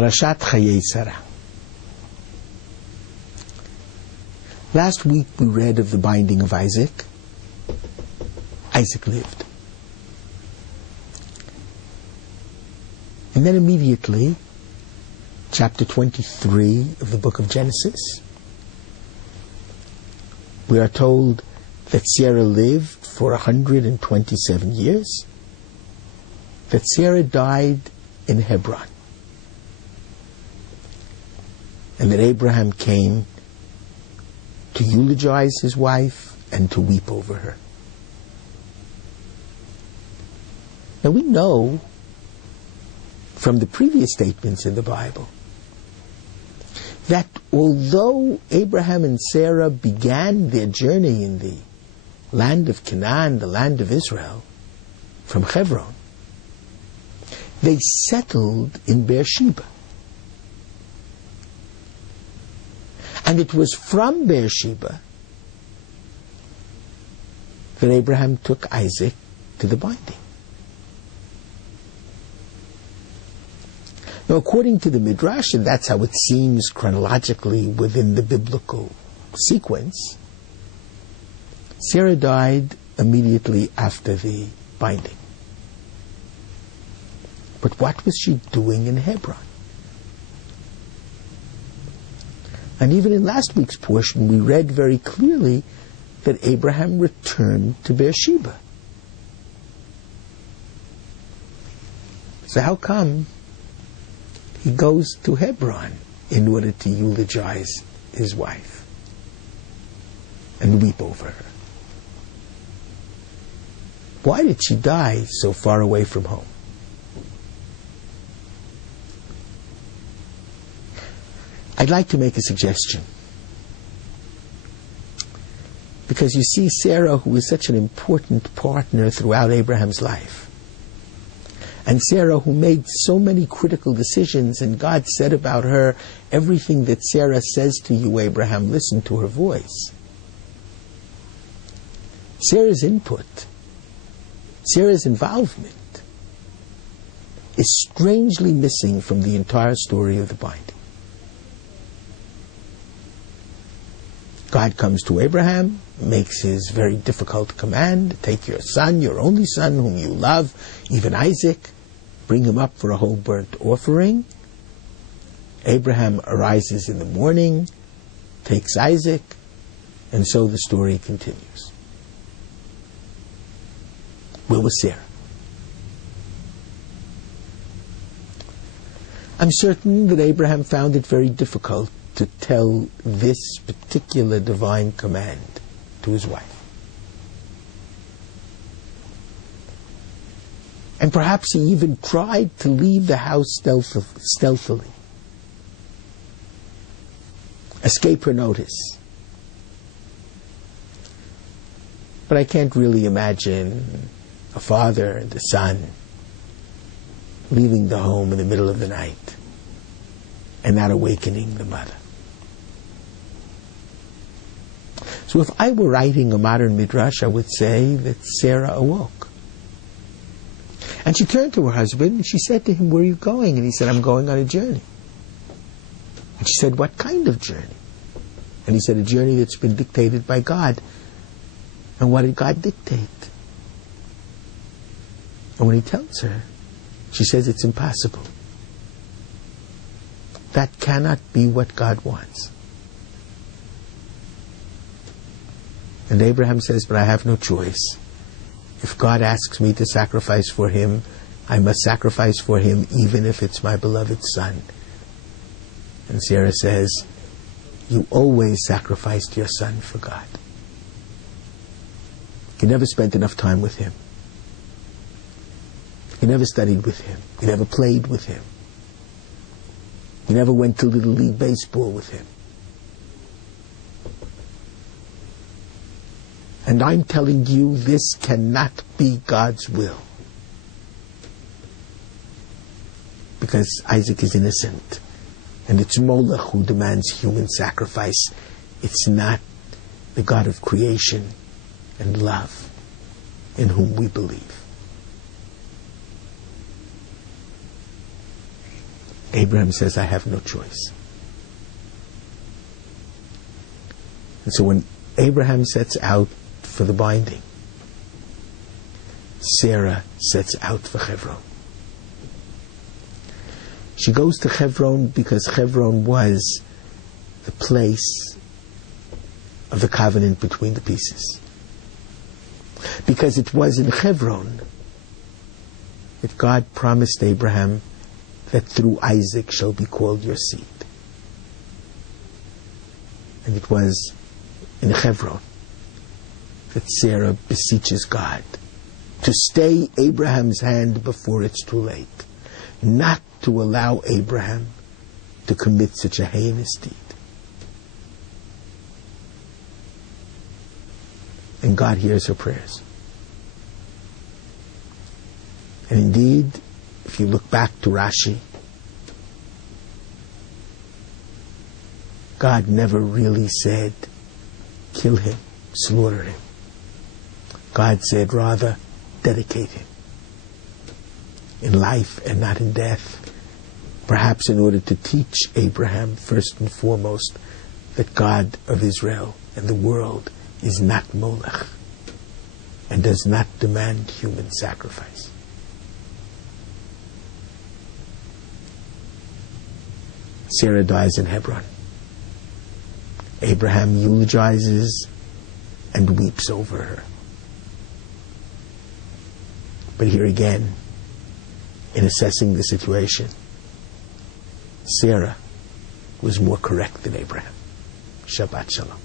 Parashat Chaya Sarah. Last week we read of the binding of Isaac. Isaac lived. And then immediately, chapter 23 of the book of Genesis, we are told that Sarah lived for 127 years, that Sarah died in Hebron, and that Abraham came to eulogize his wife and to weep over her. Now we know from the previous statements in the Bible that although Abraham and Sarah began their journey in the land of Canaan, the land of Israel, from Hebron, they settled in Beersheba. And it was from Beersheba that Abraham took Isaac to the binding. Now, according to the Midrash, and that's how it seems chronologically within the biblical sequence, Sarah died immediately after the binding. But what was she doing in Hebron? And even in last week's portion, we read very clearly that Abraham returned to Beersheba. So how come he goes to Hebron in order to eulogize his wife and weep over her? Why did she die so far away from home? I'd like to make a suggestion. Because you see, Sarah, who was such an important partner throughout Abraham's life, and Sarah, who made so many critical decisions, and God said about her, everything that Sarah says to you, Abraham, listen to her voice. Sarah's input, Sarah's involvement, is strangely missing from the entire story of the binding. God comes to Abraham, makes his very difficult command, take your son, your only son whom you love, even Isaac, bring him up for a whole burnt offering. Abraham arises in the morning, takes Isaac, and so the story continues. Where was Sarah? I'm certain that Abraham found it very difficult to tell this particular divine command to his wife. And perhaps he even tried to leave the house stealthily, escape her notice. But I can't really imagine a father and a son leaving the home in the middle of the night and not awakening the mother. So if I were writing a modern midrash, I would say that Sarah awoke. And she turned to her husband and she said to him, where are you going? And he said, I'm going on a journey. And she said, what kind of journey? And he said, a journey that's been dictated by God. And what did God dictate? And when he tells her, she says it's impossible. That cannot be what God wants. And Abraham says, but I have no choice. If God asks me to sacrifice for him, I must sacrifice for him even if it's my beloved son. And Sarah says, you always sacrificed your son for God. You never spent enough time with him. You never studied with him. You never played with him. You never went to Little League Baseball with him. And I'm telling you, this cannot be God's will. Because Isaac is innocent. And it's Molech who demands human sacrifice. It's not the God of creation and love in whom we believe. Abraham says, I have no choice. And so when Abraham sets out for the binding, Sarah sets out for Hebron. She goes to Hebron because Hebron was the place of the covenant between the pieces. Because it was in Hebron that God promised Abraham that through Isaac shall be called your seed. And it was in Hebron that Sarah beseeches God to stay Abraham's hand before it's too late, not to allow Abraham to commit such a heinous deed. And God hears her prayers. And indeed, if you look back to Rashi, God never really said, kill him, slaughter him. God said, rather, dedicate him in life and not in death, perhaps in order to teach Abraham, first and foremost, that God of Israel and the world is not Molech and does not demand human sacrifice. Sarah dies in Hebron. Abraham eulogizes and weeps over her. But here again, in assessing the situation, Sarah was more correct than Abraham. Shabbat Shalom.